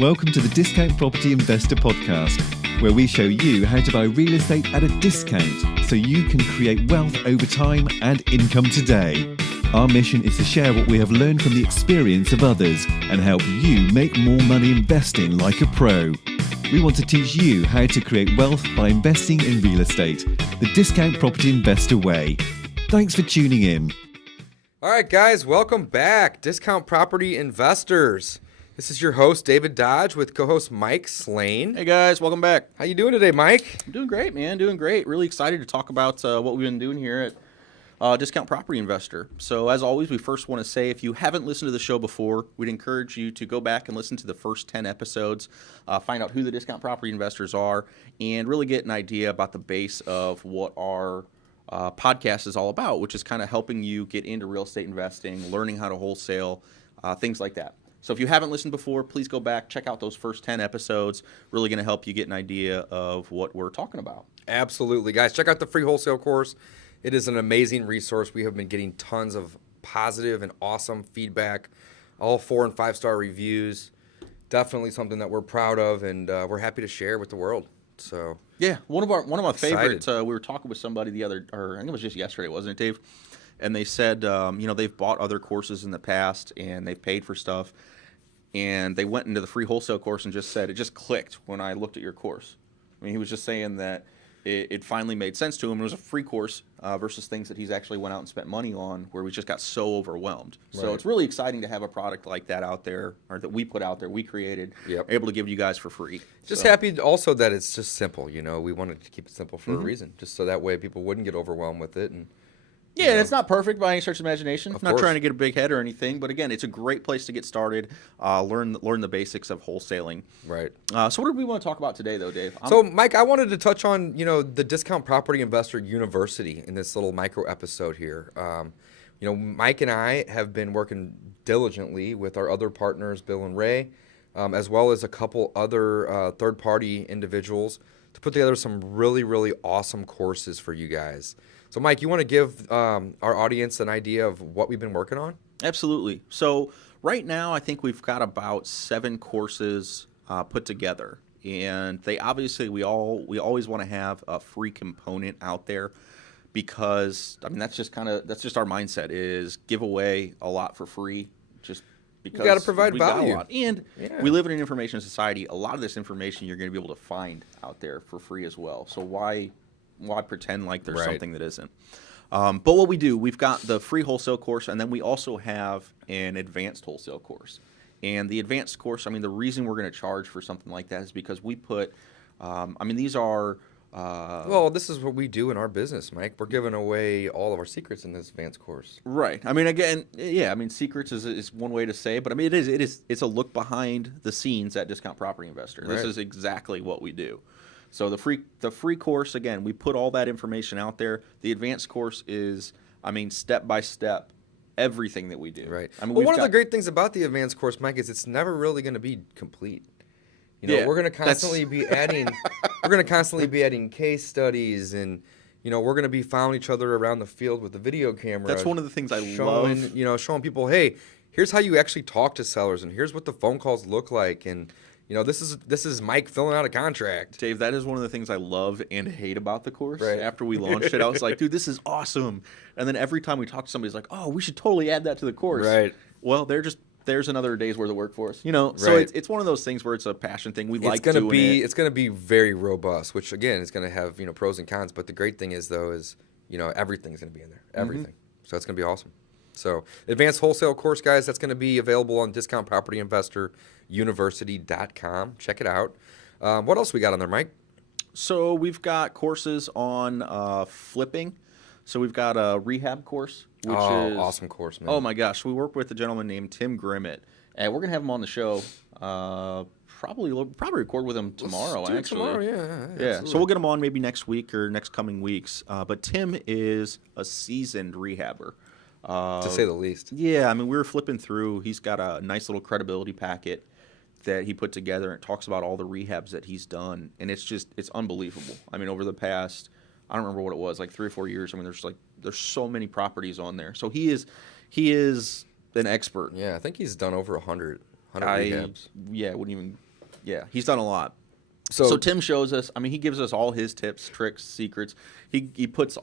Welcome to the Discount Property Investor Podcast, where we show you how to buy real estate at a discount so you can create wealth over time and income today. Our mission is to share what we have learned from the experience of others and help you make more money investing like a pro. We want to teach you how to create wealth by investing in real estate, the Discount Property Investor way. Thanks for tuning in. All right, guys, welcome back, Discount Property Investors. This is your host, David Dodge, with co-host Mike Slane. Hey, guys, welcome back. How you doing today, Mike? I'm doing great, man, doing great. Really excited to talk about what we've been doing here at Discount Property Investor. So, as always, we first want to say, if you haven't listened to the show before, we'd encourage you to go back and listen to the first 10 episodes, find out who the Discount Property Investors are, and really get an idea about the base of what our podcast is all about, which is kind of helping you get into real estate investing, learning how to wholesale, things like that. So if you haven't listened before, please go back, check out those first 10 episodes. Really going to help you get an idea of what we're talking about. Absolutely, guys. Check out the free wholesale course. It is an amazing resource. We have been getting tons of positive and awesome feedback, all 4- and 5-star reviews. Definitely something that we're proud of, and we're happy to share with the world. So yeah, one of my favorites. We were talking with somebody I think it was just yesterday, wasn't it, Dave? And they said, they've bought other courses in the past and they've paid for stuff. And they went into the free wholesale course and just said, it just clicked when I looked at your course. I mean, he was just saying that it finally made sense to him. It was a free course versus things that he's actually went out and spent money on where we just got so overwhelmed. Right. So it's really exciting to have a product like that out there, or that we put out there, we created, able to give you guys for free. Just happy also that it's just simple. We wanted to keep it simple for a reason, just so that way people wouldn't get overwhelmed with it. And and it's not perfect by any stretch of imagination. I'm not trying to get a big head or anything, but again, it's a great place to get started, learn the basics of wholesaling. Right. So what do we want to talk about today, though, Dave? So, Mike, I wanted to touch on, the Discount Property Investor University in this little micro episode here. Mike and I have been working diligently with our other partners, Bill and Ray, as well as a couple other third-party individuals to put together some really, really awesome courses for you guys. So, Mike, you want to give our audience an idea of what we've been working on? Absolutely. So, right now, I think we've got about 7 courses put together, and they obviously we always want to have a free component out there because that's just our mindset is give away a lot for free just because you got to provide value. And we live in an information society. A lot of this information you're going to be able to find out there for free as well. So why pretend like there's something that isn't? But what we do, we've got the free wholesale course, and then we also have an advanced wholesale course. And the advanced course, the reason we're going to charge for something like that is because we put, these are... well, this is what we do in our business, Mike. We're giving away all of our secrets in this advanced course. Right. Secrets is one way to say it, but it's a look behind the scenes at Discount Property Investor. Right. This is exactly what we do. So the free course, again, we put all that information out there. The advanced course is, step by step, everything that we do. Right. One of the great things about the advanced course, Mike, is it's never really going to be complete. We're going to constantly be adding. We're going to constantly be adding case studies, and we're going to be following each other around the field with the video camera. That's one of the things I love. Showing people, hey, here's how you actually talk to sellers, and here's what the phone calls look like, and this is Mike filling out a contract. Dave, that is one of the things I love and hate about the course. Right. After we launched it, I was like, dude, this is awesome. And then every time we talk to somebody, it's like, oh, we should totally add that to the course. Right. Well, there's another day's worth of work for us. So right. it's one of those things where it's a passion thing. It's going to be very robust, which again is going to have pros and cons. But the great thing is everything's going to be in there, everything. So it's going to be awesome. So advanced wholesale course, guys, that's going to be available on discountpropertyinvestoruniversity.com. Check it out. What else we got on there, Mike? So we've got courses on flipping. So we've got a rehab course, which is awesome course, man. Oh my gosh, we work with a gentleman named Tim Grimmett, and we're gonna have him on the show. Probably record with him tomorrow. Tomorrow, yeah. Absolutely. So we'll get him on maybe next week or next coming weeks. But Tim is a seasoned rehabber. To say the least. Yeah, we were flipping through. He's got a nice little credibility packet that he put together, and it talks about all the rehabs that he's done, and it's unbelievable. Over the past, I don't remember what it was, like 3 or 4 years. There's so many properties on there. So he is an expert. Yeah, I think he's done over 100 100 rehabs. Yeah, wouldn't even. Yeah, he's done a lot. So, So Tim shows us. I mean, he gives us all his tips, tricks, secrets. He puts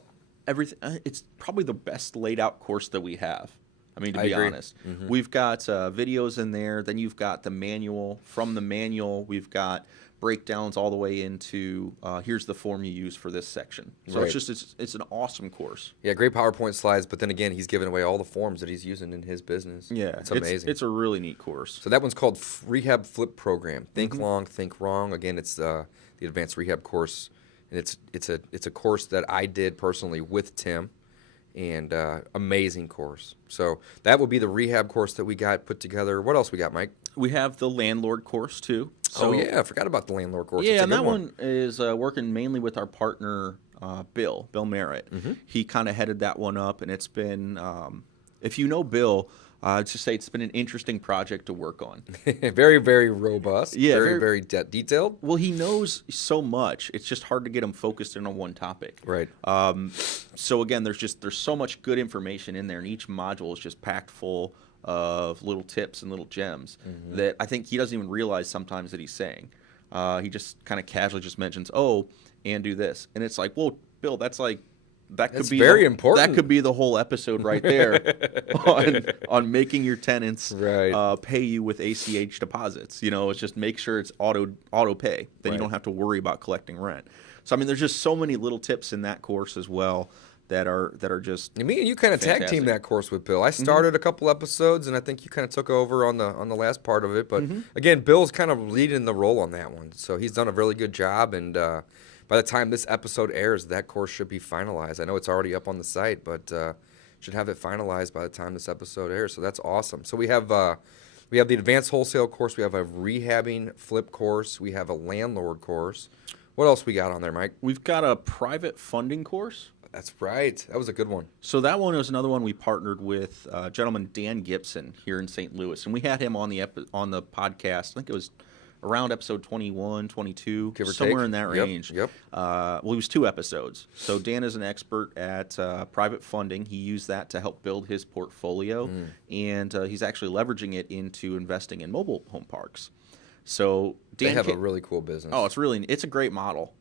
everything. It's probably the best laid out course that we have. I mean, to be honest, we've got videos in there. Then you've got the manual. From the manual, we've got breakdowns all the way into here's the form you use for this section. So it's an awesome course. Yeah, great PowerPoint slides. But then again, he's giving away all the forms that he's using in his business. Yeah, it's amazing. It's a really neat course. So that one's called Rehab Flip Program. Think long, think wrong. Again, it's the advanced rehab course, and it's a course that I did personally with Tim, and amazing course. So that will be the rehab course that we got put together. What else we got, Mike? We have the landlord course too. So, I forgot about the landlord course. Yeah, and that one is working mainly with our partner Bill Merritt. He kind of headed that one up, and it's been, if you know Bill, I'd just say it's been an interesting project to work on. Very, very robust. Yeah, very detailed. Well, he knows so much. It's just hard to get him focused in on one topic. Right. So again, there's so much good information in there, and each module is just packed full of little tips and little gems that I think he doesn't even realize sometimes that he's saying. He just kind of casually just mentions, "Oh, and do this," and it's like, "Well, Bill, that's could be very important. That could be the whole episode right there on making your tenants pay you with ACH deposits. You know, it's just make sure it's auto pay. Then you don't have to worry about collecting rent. So I mean, there's just so many little tips in that course as well that are just. And me and you kind of tag team that course with Bill. I started a couple episodes, and I think you kind of took over on the last part of it. But again, Bill's kind of leading the role on that one, so he's done a really good job. And by the time this episode airs, that course should be finalized. I know it's already up on the site, but should have it finalized by the time this episode airs. So that's awesome. So we have the advanced wholesale course. We have a rehabbing flip course. We have a landlord course. What else we got on there, Mike? We've got a private funding course. That's right. That was a good one. So that one was another one we partnered with gentleman Dan Gibson here in St. Louis, and we had him on the podcast. I think it was around episode 21, 22, somewhere in that range. Yep. Well, it was 2 episodes. So Dan is an expert at private funding. He used that to help build his portfolio, and he's actually leveraging it into investing in mobile home parks. So Dan they have a really cool business. Oh, it's a great model.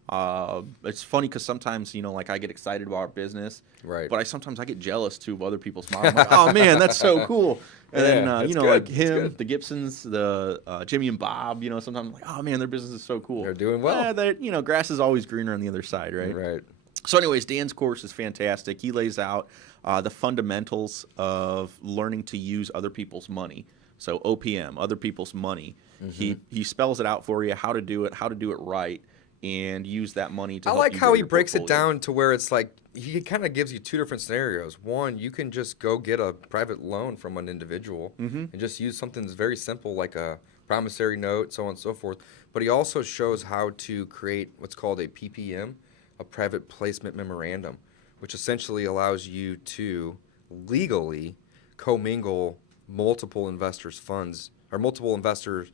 It's funny because sometimes, like I get excited about our business, right? But sometimes I get jealous too of other people's models. I'm like, oh man, that's so cool. And then like him, the Gibsons, the Jimmy and Bob. Sometimes I'm like, oh man, their business is so cool. They're doing well. Grass is always greener on the other side, right? Right. So, anyways, Dan's course is fantastic. He lays out the fundamentals of learning to use other people's money. So OPM, other people's money. He spells it out for you, how to do it right, and use that money to help you. I like how he breaks it portfolio. down to where it's like he kind of gives you 2 different scenarios. One, you can just go get a private loan from an individual and just use something that's very simple like a promissory note, so on and so forth. But he also shows how to create what's called a PPM, a private placement memorandum, which essentially allows you to legally commingle multiple investors' funds or multiple investors'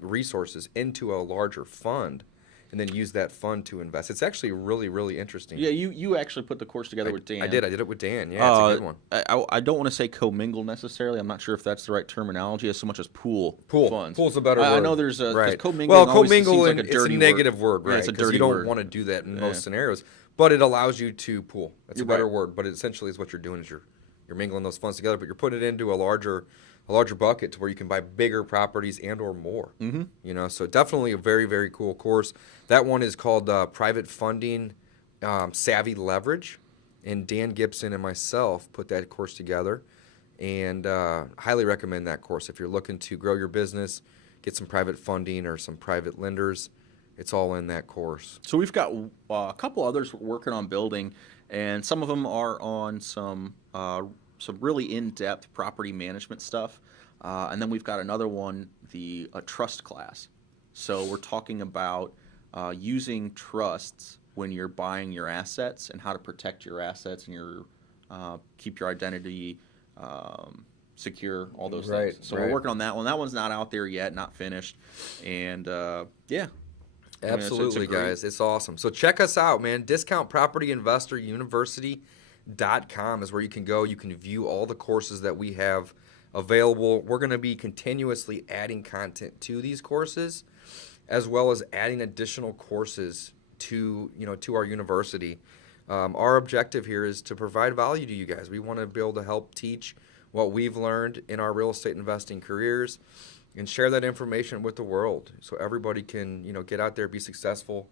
resources into a larger fund, and then use that fund to invest. It's actually really, really interesting. Yeah, you actually put the course together with Dan. I did it with Dan. Yeah, it's a good one. I don't want to say commingle necessarily. I'm not sure if that's the right terminology as so much as pool funds. Pool's a better word. I know there's a right. commingle. Well, commingle like a it's a negative word, right? Yeah, it's a Because dirty you don't word. want to do that in most scenarios. But it allows you to pool. That's a better right. word. But it essentially is what you're doing is you're mingling those funds together, but you're putting it into a larger bucket to where you can buy bigger properties and or more. So definitely a very, very cool course. That one is called Private Funding Savvy Leverage, and Dan Gibson and myself put that course together, and highly recommend that course if you're looking to grow your business, get some private funding or some private lenders. It's all in that course. So we've got a couple others we're working on building, and some of them are on some really in-depth property management stuff. And then we've got another one, a trust class. So we're talking about using trusts when you're buying your assets and how to protect your assets and keep your identity secure, all those things. So we're working on that one. That one's not out there yet, not finished. And yeah. Absolutely, guys. It's awesome. So check us out, man. DiscountPropertyInvestorUniversity.com is where you can go. You can view all the courses that we have available. We're going to be continuously adding content to these courses, as well as adding additional courses to our university. Our objective here is to provide value to you guys. We want to be able to help teach what we've learned in our real estate investing careers and share that information with the world so everybody can, get out there, be successful,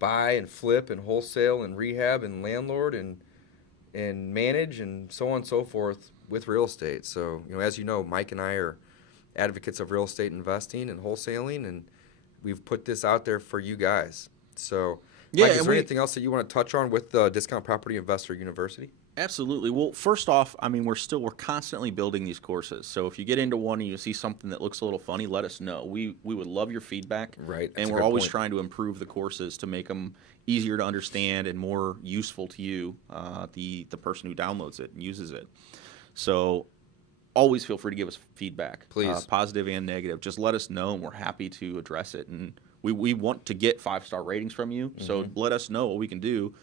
buy and flip and wholesale and rehab and landlord and manage and so on and so forth with real estate. So, as you know, Mike and I are advocates of real estate investing and wholesaling, and we've put this out there for you guys. So, Mike, is there anything else that you want to touch on with Discount Property Investor University? Absolutely. Well, first off, we're constantly building these courses. So if you get into one and you see something that looks a little funny, let us know. We would love your feedback. Right. And we're always trying to improve the courses to make them easier to understand and more useful to you, the person who downloads it and uses it. So always feel free to give us feedback. Please. Positive and negative. Just let us know, and we're happy to address it. And we want to get 5-star ratings from you. Mm-hmm. So let us know what we can do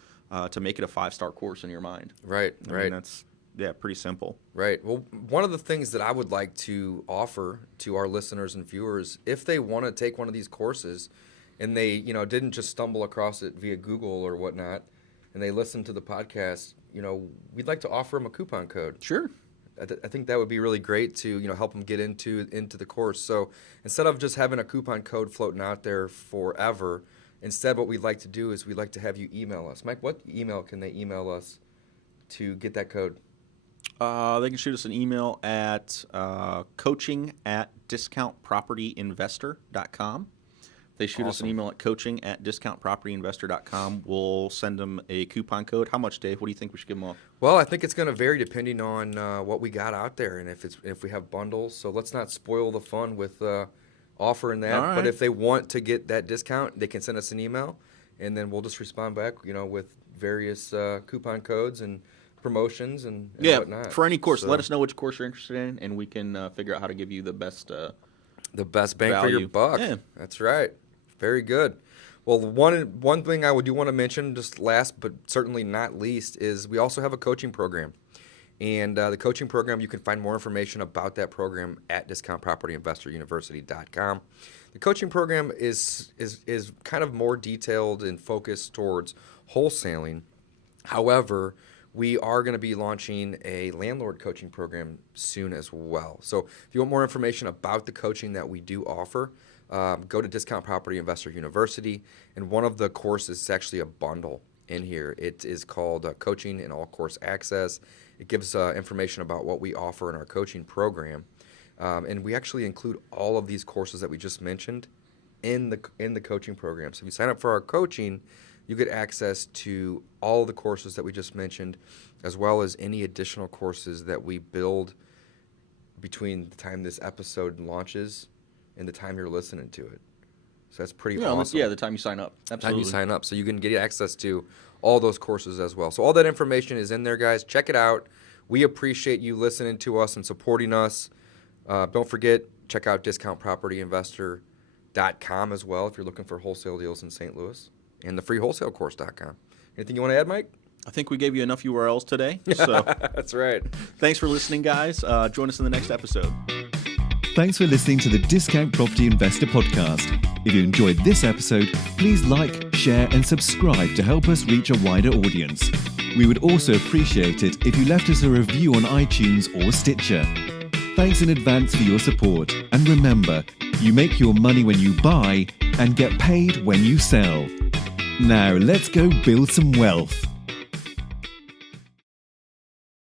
to make it a 5-star course in your mind. Right. That's pretty simple. Right. Well, one of the things that I would like to offer to our listeners and viewers, if they want to take one of these courses and they, didn't just stumble across it via Google or whatnot, and they listen to the podcast, we'd like to offer them a coupon code. Sure. I think that would be really great to, help them get into the course. So instead of just having a coupon code floating out there forever, instead what we'd like to do is we'd like to have you email us. Mike, what email can they email us to get that code? They can shoot us an email at coaching@discountpropertyinvestor.com. They shoot us an email at coaching@discountpropertyinvestor.com. We'll send them a coupon code. How much, Dave? What do you think we should give them off? Well, I think it's going to vary depending on what we got out there and if we have bundles. So let's not spoil the fun with offering that. All right. But if they want to get that discount, they can send us an email, and then we'll just respond back, with various coupon codes and promotions and whatnot. For any course, let us know which course you're interested in, and we can figure out how to give you the best bang for your buck. Yeah. That's right. Very good. Well, one thing I do want to mention, just last but certainly not least, is we also have a coaching program. And the coaching program, you can find more information about that program at discountpropertyinvestoruniversity.com. The coaching program is kind of more detailed and focused towards wholesaling. However, we are going to be launching a landlord coaching program soon as well. So if you want more information about the coaching that we do offer, go to Discount Property Investor University, and one of the courses is actually a bundle in here. It is called Coaching and All Course Access. It gives information about what we offer in our coaching program, and we actually include all of these courses that we just mentioned in the coaching program. So if you sign up for our coaching, you get access to all the courses that we just mentioned, as well as any additional courses that we build between the time this episode launches and the time you're listening to it. So that's pretty awesome. Yeah, the time you sign up. Absolutely. The time you sign up. So you can get access to all those courses as well. So all that information is in there, guys. Check it out. We appreciate you listening to us and supporting us. Don't forget, check out discountpropertyinvestor.com as well if you're looking for wholesale deals in St. Louis, and the freewholesalecourse.com. Anything you want to add, Mike? I think we gave you enough URLs today. So That's right. Thanks for listening, guys. Join us in the next episode. Thanks for listening to the Discount Property Investor Podcast. If you enjoyed this episode, please like, share, and subscribe to help us reach a wider audience. We would also appreciate it if you left us a review on iTunes or Stitcher. Thanks in advance for your support. And remember, you make your money when you buy and get paid when you sell. Now let's go build some wealth.